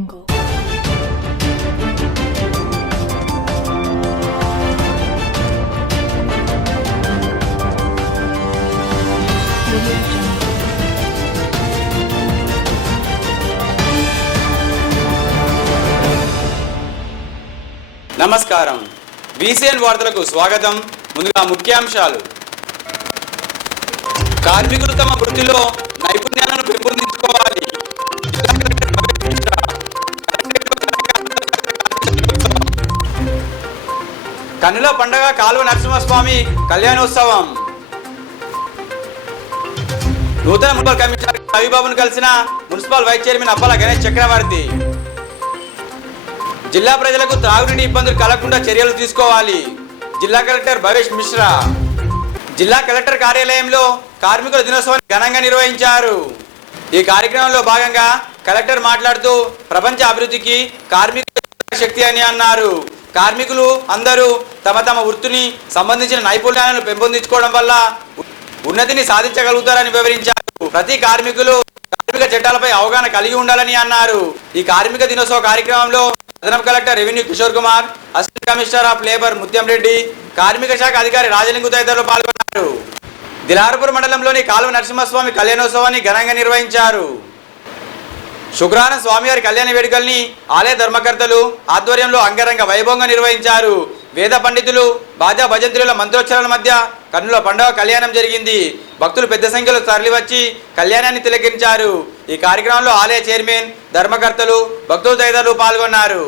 నమస్కారం. వీసీఎన్ వార్తలకు స్వాగతం. ముందుగా ముఖ్యాంశాలు. కార్మికులు తమ వృత్తిలో నైపుణ్యాలను పెంపొందించుకోవాలి. కన్నుల పండగ కాలువ నరసింహస్వామి కళ్యాణోత్సవం. నూతన మున్సిపల్ కమిషనర్ రవిబాబును కలిసిన municipal vice chairman Appala Ganesh Chakravarthi. జిల్లా ప్రజలకు త్రాగునీటి ఇబ్బందులు కలగకుండా చర్యలు తీసుకోవాలి. జిల్లా కలెక్టర్ భవేష్ మిశ్రా. జిల్లా కలెక్టర్ కార్యాలయంలో కార్మికుల దినోత్సవాన్ని ఘనంగా నిర్వహించారు. ఈ కార్యక్రమంలో భాగంగా కలెక్టర్ మాట్లాడుతూ ప్రపంచ అభివృద్ధికి కార్మికుల శక్తి అని అన్నారు. కార్మికులు అందరూ తమ తమ వృత్తిని సంబంధించిన నైపుణ్యాలను పెంపొందించుకోవడం వల్ల ఉన్నతిని సాధించగలుగుతారని వివరించారు. ప్రతి కార్మికులు కార్మిక చట్టాలపై అవగాహన కలిగి ఉండాలని అన్నారు. ఈ కార్మిక దినోత్సవ కార్యక్రమంలో అదనపు collector revenue Kishore Kumar, assistant commissioner of labour ముత్యం రెడ్డి, కార్మిక శాఖ అధికారి రాజలింగు తదితరులు పాల్గొన్నారు. దిలారపూర్ మండలంలోని కాలువ నరసింహస్వామి కళ్యాణోత్సవాన్ని ఘనంగా నిర్వహించారు. శుక్రవారం స్వామివారి కళ్యాణ వేడుకల్ని ఆలయ ధర్మకర్తలు ఆధ్వర్యంలో అంగరంగ వైభవంగా నిర్వహించారు. వేద పండితులు, బాజా భజంత్రుల మంత్రోచ్చరణల మధ్య కన్నుల పండుగ కళ్యాణం జరిగింది. భక్తులు పెద్ద సంఖ్యలో తరలివచ్చి కళ్యాణాన్ని తిలకించారు. ఈ కార్యక్రమంలో ఆలయ చైర్మన్, ధర్మకర్తలు, భక్తులు తదితరులు పాల్గొన్నారు.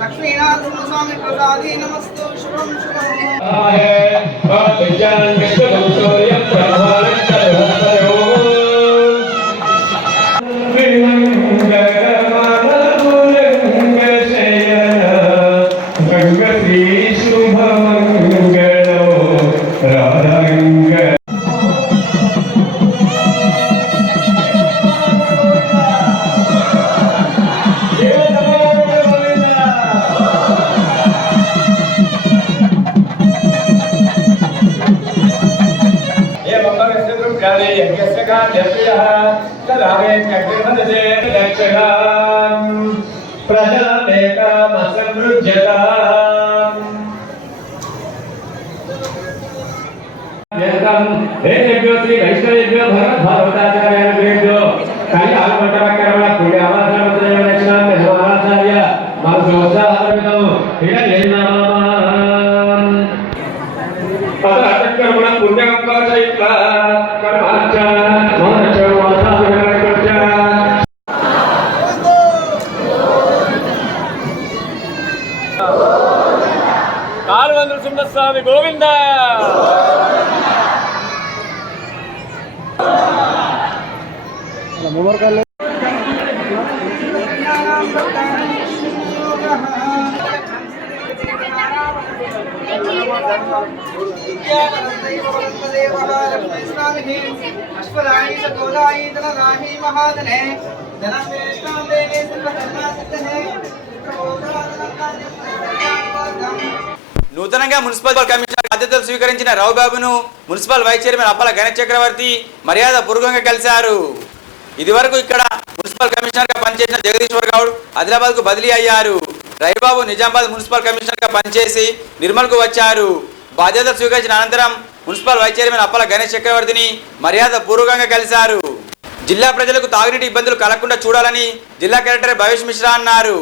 లక్ష్మీనాథస్వామి ప్రసాది నమస్తు శుభం శుభం. శ్రీ వైష్ణవేభ్యో భగవద్భాగవతాచార్యేభ్యో కలి ఆత్మకరణ పుణ్యావాచార్య మనసోత్సాహం పుణ్యం కాలువ నరసింహస్వామి గోవింద. నూతనంగా మున్సిపల్ కమిషనర్ బాధ్యతలు స్వీకరించిన రవిబాబును municipal vice chairman Appala Ganesh Chakravarthi మర్యాద పూర్వకంగా కలిశారు. ఇదివరకు ఇక్కడ మున్సిపల్ కమిషనర్ గా పనిచేసిన జగదీశ్వర్ గౌడ్ ఆదిలాబాద్ కు బదిలీ అయ్యారు. రవిబాబు నిజామాబాద్ మున్సిపల్ కమిషనర్ గా పనిచేసి నిర్మల్ కు వచ్చారు. బాధ్యతలు స్వీకరించిన అనంతరం municipal vice chairman Appala Ganesh చక్రవర్తిని మర్యాద పూర్వకంగా కలిశారు. జిల్లా ప్రజలకు తాగునీటి ఇబ్బందులు కలగకుండా చూడాలని జిల్లా కలెక్టర్ భవేష్ మిశ్రా అన్నారు.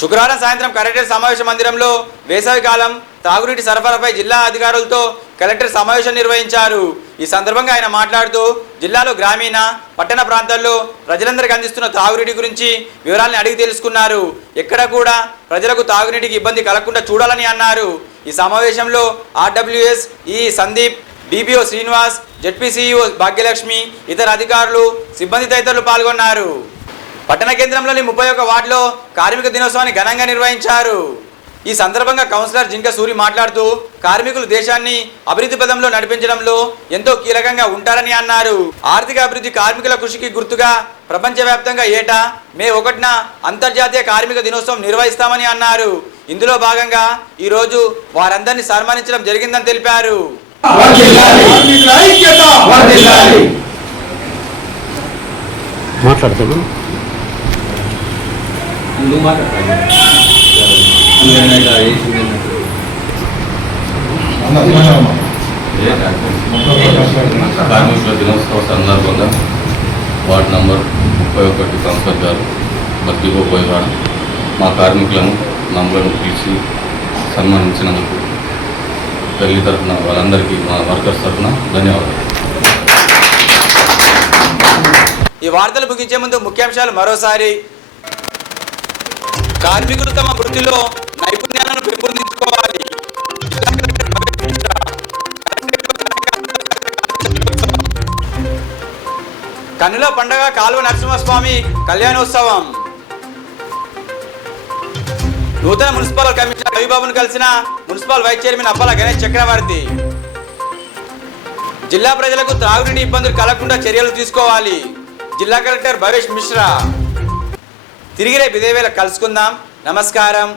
శుక్రవారం సాయంత్రం కలెక్టర్ సమావేశ మందిరంలో వేసవికాలం తాగునీటి సరఫరాపై జిల్లా అధికారులతో కలెక్టర్ సమావేశం నిర్వహించారు. ఈ సందర్భంగా ఆయన మాట్లాడుతూ జిల్లాలో గ్రామీణ, పట్టణ ప్రాంతాల్లో ప్రజలందరికీ అందిస్తున్న తాగునీటి గురించి వివరాలను అడిగి తెలుసుకున్నారు. ఎక్కడ కూడా ప్రజలకు తాగునీటికి ఇబ్బంది కలగకుండా చూడాలని అన్నారు. ఈ సమావేశంలో ఆర్డబ్ల్యూఎస్ ఈ సందీప్, డిపిఓ శ్రీనివాస్, జెడ్పీసీఈఓ భాగ్యలక్ష్మి, ఇతర అధికారులు, సిబ్బంది తదితరులు పాల్గొన్నారు. పట్టణ కేంద్రంలోని 31 వార్డులో కార్మిక దినోత్సవాన్ని ఘనంగా నిర్వహించారు. ఈ సందర్భంగా కౌన్సిలర్ జింక సూరి మాట్లాడుతూ కార్మికులు దేశాన్ని అభివృద్ధి పదంలో నడిపించడంలో ఎంతో కీలకంగా ఉంటారని అన్నారు. ఆర్థిక అభివృద్ధి కార్మికుల కృషికి గుర్తుగా ప్రపంచవ్యాప్తంగా ఏటా మే 1న అంతర్జాతీయ కార్మిక దినోత్సవం నిర్వహిస్తామని అన్నారు. ఇందులో భాగంగా ఈ రోజు వారందరినీ సన్మానించడం జరిగిందని తెలిపారు. మాట్లాడతాడు కార్మికుల దినోత్సవ సందర్భంగా వార్డు నంబర్ 31 కౌన్సిలర్ గారు బతికిపోయి వాడు మా కార్మికులను నంబర్ను పిలిచి సన్మానించినందుకు పెళ్లి తరఫున వాళ్ళందరికీ మా వర్కర్స్ తరఫున ధన్యవాదాలు. ఈ వార్తలు ముగించే ముందు ముఖ్యాంశాలు మరోసారి. కార్మికులు తమ వృత్తిలో నైపుణ్యాలను పెంపొందించుకోవాలి. కన్నుల పండగ కాలువ నరసింహస్వామి కళ్యాణోత్సవం. నూతన మున్సిపల్ కమిషనర్ రవిబాబును కలిసిన municipal vice chairman Appala Ganesh Chakravarthi. జిల్లా ప్రజలకు త్రాగునీటి ఇబ్బందులు కలగకుండా చర్యలు తీసుకోవాలి. జిల్లా కలెక్టర్ భవేష్ మిశ్రా. తిరిగి రేపు ఇదే వేళ కలుసుకుందాం. నమస్కారం.